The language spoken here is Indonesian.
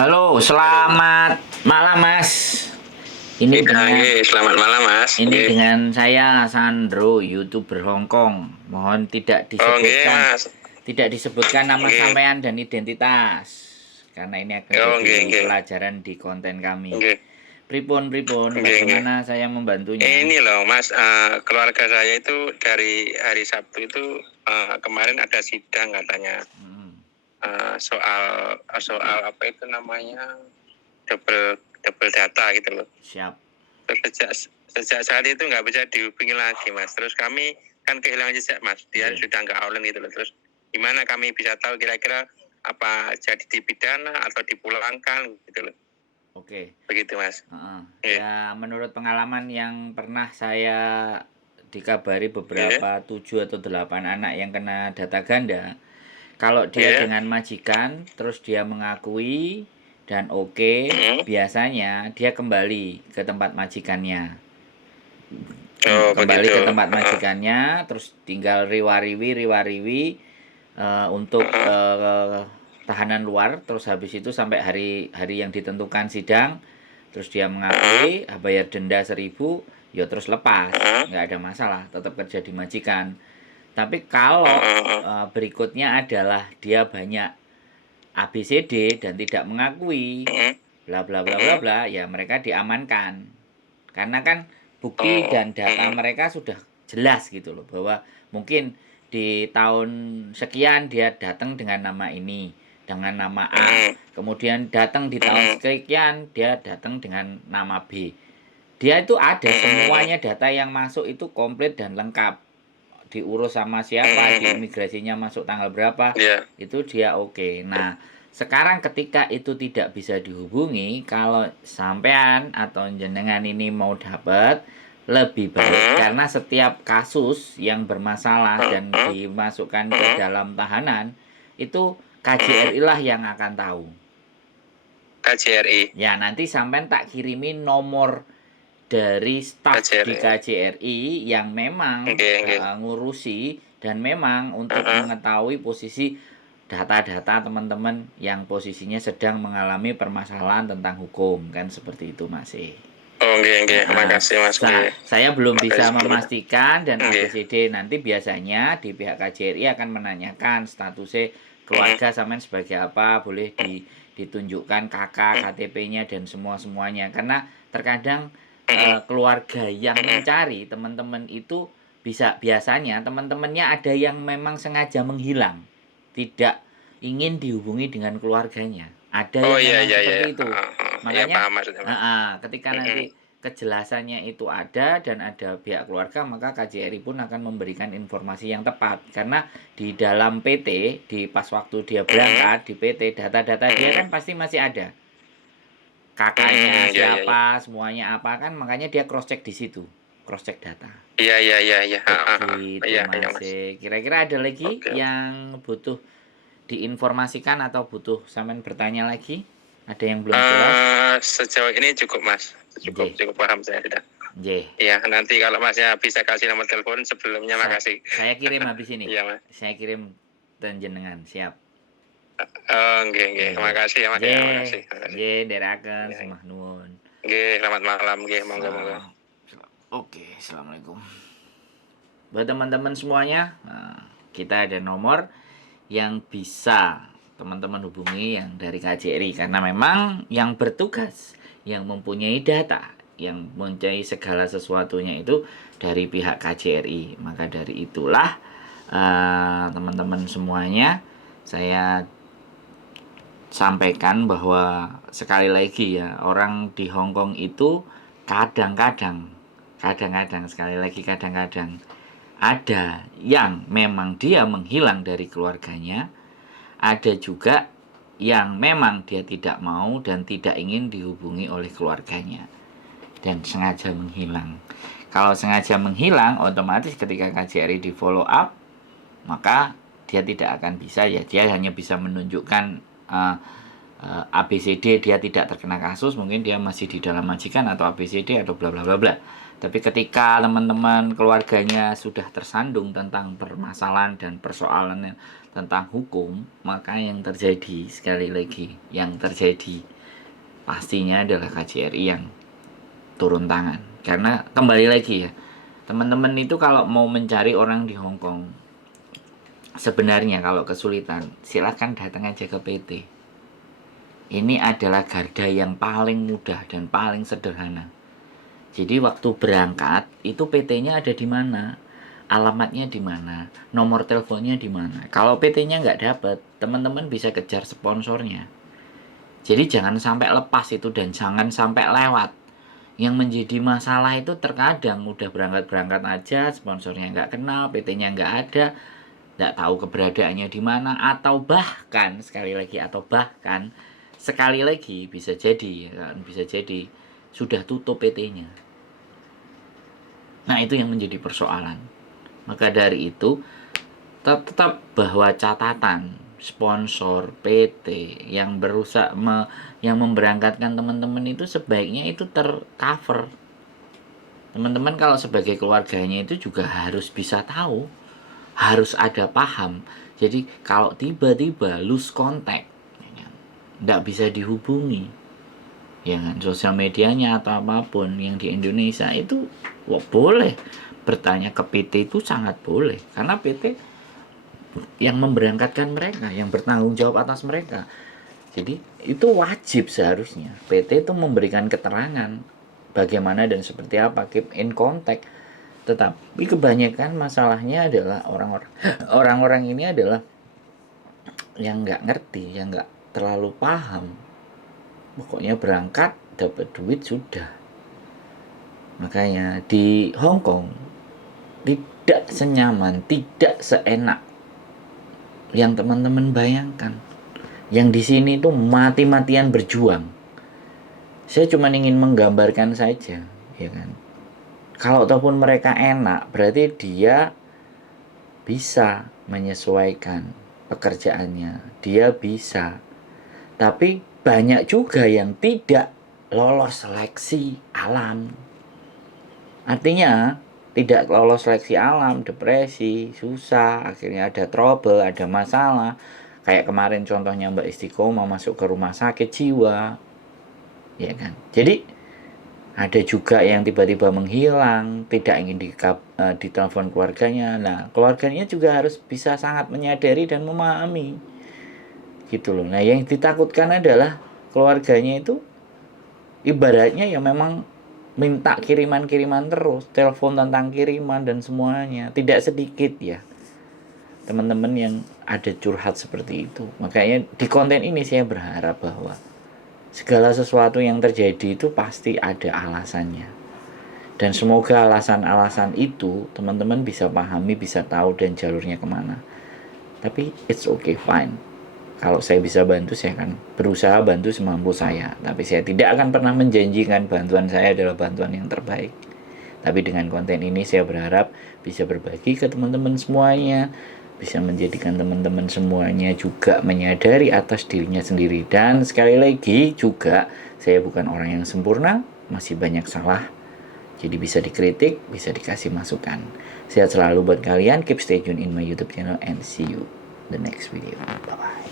Halo, selamat malam Mas. Ini dengan Selamat malam Mas. dengan saya Sandro, YouTuber Hongkong. Mohon Mas. tidak disebutkan nama Nggih. sampean dan identitas karena ini akan Nggih, jadi nggih. pelajaran di konten kami. Nggih. Pripun, Nggih, nggih. bagaimana saya membantunya? Ini loh Mas, keluarga saya itu dari hari Sabtu itu kemarin ada sidang katanya. Soal apa itu namanya? double data gitu loh. Siap. Sejak saat itu nggak bisa dihubungi lagi Mas. Terus kami kan kehilangan jejak Mas. Dia sudah nggak online gitu loh. Terus gimana kami bisa tahu kira-kira apa jadi dipidana atau dipulangkan gitu loh. Oke. Begitu Mas. Ya menurut pengalaman yang pernah saya dikabari beberapa 7 atau 8 anak yang kena data ganda. Kalau dia dengan majikan terus dia mengakui dan biasanya dia kembali ke tempat majikannya. Kembali ke tempat majikannya, terus tinggal riwariwi untuk tahanan luar. Terus habis itu sampai hari yang ditentukan sidang, terus dia mengakui, bayar denda 1.000, ya terus lepas, nggak ada masalah, tetap kerja di majikan. Tapi kalau berikutnya adalah dia banyak ABCD dan tidak mengakui bla bla bla bla bla, ya mereka diamankan. Karena kan bukti dan data mereka sudah jelas gitu loh, bahwa mungkin di tahun sekian dia datang dengan nama ini, dengan nama A. Kemudian datang di tahun sekian dia datang dengan nama B. Dia itu ada semuanya, data yang masuk itu komplit dan lengkap. Diurus sama siapa, di imigrasinya masuk tanggal berapa, itu dia oke. Nah, sekarang ketika itu tidak bisa dihubungi, kalau sampean atau jenengan ini mau dapat, lebih baik karena setiap kasus yang bermasalah dan dimasukkan ke dalam tahanan, itu KJRI lah yang akan tahu. KJRI. Ya, nanti sampean tak kirimin nomor dari staf di KJRI yang memang ngurusi dan memang untuk mengetahui posisi data-data teman-teman yang posisinya sedang mengalami permasalahan tentang hukum, kan seperti itu Mas. Makasih Mas. Saya belum bisa memastikan dan ABCD, nanti biasanya di pihak KJRI akan menanyakan statusnya keluarga sampean sebagai apa, boleh ditunjukkan KK, KTP-nya dan semuanya, karena terkadang keluarga yang mencari teman-teman itu biasanya teman-temannya ada yang memang sengaja menghilang, tidak ingin dihubungi dengan keluarganya, ada yang seperti itu. Makanya ketika nanti kejelasannya itu ada dan ada pihak keluarga, maka KJRI pun akan memberikan informasi yang tepat, karena di dalam PT, di pas waktu dia berangkat di PT, data-data dia kan pasti masih ada, kakaknya siapa, semuanya apa, kan makanya dia cross check di situ, cross check data. Iya. Mas. Kira-kira ada lagi yang butuh diinformasikan atau butuh sampean bertanya lagi? Ada yang belum jelas? Sejauh ini cukup Mas, cukup paham saya sudah. Iya, nanti kalau Masnya bisa kasih nomor telepon sebelumnya, makasih. Saya kirim habis ini. Iya Mas. Saya kirim dan jenengan, siap. Nggih. Makasih ya Mas. Makasih. Nggih, ndherekaken semah nuwun. Nggih, selamat malam nggih, monggo. Oke, assalamualaikum. Buat teman-teman semuanya, kita ada nomor yang bisa teman-teman hubungi yang dari KJRI, karena memang yang bertugas, yang mempunyai data, yang mempunyai segala sesuatunya itu dari pihak KJRI. Maka dari itulah teman-teman semuanya, saya sampaikan bahwa sekali lagi ya, orang di Hongkong itu kadang-kadang ada yang memang dia menghilang dari keluarganya, ada juga yang memang dia tidak mau dan tidak ingin dihubungi oleh keluarganya dan sengaja menghilang. Kalau sengaja menghilang, otomatis ketika KJRI di follow up, maka dia tidak akan bisa, ya dia hanya bisa menunjukkan ABCD dia tidak terkena kasus, mungkin dia masih di dalam majikan atau ABCD atau bla bla bla bla. Tapi ketika teman-teman keluarganya sudah tersandung tentang permasalahan dan persoalan tentang hukum, maka yang terjadi, sekali lagi, yang terjadi pastinya adalah KJRI yang turun tangan. Karena kembali lagi ya, teman-teman itu kalau mau mencari orang di Hong Kong, sebenarnya kalau kesulitan, silakan datang aja ke PT. Ini adalah garda yang paling mudah dan paling sederhana. Jadi waktu berangkat itu PT-nya ada di mana, alamatnya di mana, nomor teleponnya di mana. Kalau PT-nya nggak dapat, teman-teman bisa kejar sponsornya. Jadi jangan sampai lepas itu dan jangan sampai lewat. Yang menjadi masalah itu terkadang udah berangkat-berangkat aja, sponsornya nggak kenal, PT-nya nggak ada, nggak tahu keberadaannya di mana, atau bahkan sekali lagi bisa jadi sudah tutup PT-nya. Nah, itu yang menjadi persoalan. Maka dari itu tetap bahwa catatan sponsor PT yang berusaha yang memberangkatkan teman-teman itu sebaiknya itu tercover. Teman-teman kalau sebagai keluarganya itu juga harus bisa tahu, harus ada paham. Jadi kalau tiba-tiba lose contact, nggak bisa dihubungi, ya kan, sosial medianya atau apapun yang di Indonesia itu boleh bertanya ke PT, itu sangat boleh, karena PT yang memberangkatkan mereka, yang bertanggung jawab atas mereka. Jadi itu wajib seharusnya PT itu memberikan keterangan bagaimana dan seperti apa, keep in contact. Tetapi kebanyakan masalahnya adalah orang-orang ini adalah yang nggak ngerti, yang nggak terlalu paham. Pokoknya berangkat, dapat duit, sudah. Makanya di Hong Kong tidak senyaman, tidak seenak yang teman-teman bayangkan. Yang di sini itu mati-matian berjuang. Saya cuma ingin menggambarkan saja, ya kan. Kalau ataupun mereka enak, berarti dia bisa menyesuaikan pekerjaannya, dia bisa. Tapi banyak juga yang tidak lolos seleksi alam. Artinya tidak lolos seleksi alam, depresi, susah, akhirnya ada trouble, ada masalah. Kayak kemarin contohnya Mbak Istiqomah masuk ke rumah sakit jiwa, ya kan. Jadi ada juga yang tiba-tiba menghilang, tidak ingin ditelepon keluarganya. Nah, keluarganya juga harus bisa sangat menyadari dan memahami, gitu loh. Nah, yang ditakutkan adalah keluarganya itu ibaratnya ya memang minta kiriman-kiriman terus, telepon tentang kiriman dan semuanya. Tidak sedikit ya teman-teman yang ada curhat seperti itu. Makanya di konten ini saya berharap bahwa segala sesuatu yang terjadi itu pasti ada alasannya. Dan semoga alasan-alasan itu teman-teman bisa pahami, bisa tahu dan jalurnya kemana. Tapi it's okay, fine. Kalau saya bisa bantu, saya akan berusaha bantu semampu saya. Tapi saya tidak akan pernah menjanjikan bantuan saya adalah bantuan yang terbaik. Tapi dengan konten ini saya berharap bisa berbagi ke teman-teman semuanya, bisa menjadikan teman-teman semuanya juga menyadari atas dirinya sendiri. Dan sekali lagi juga, saya bukan orang yang sempurna, masih banyak salah. Jadi bisa dikritik, bisa dikasih masukan. Sehat selalu buat kalian, keep stay tune in my YouTube channel and see you the next video. Bye-bye.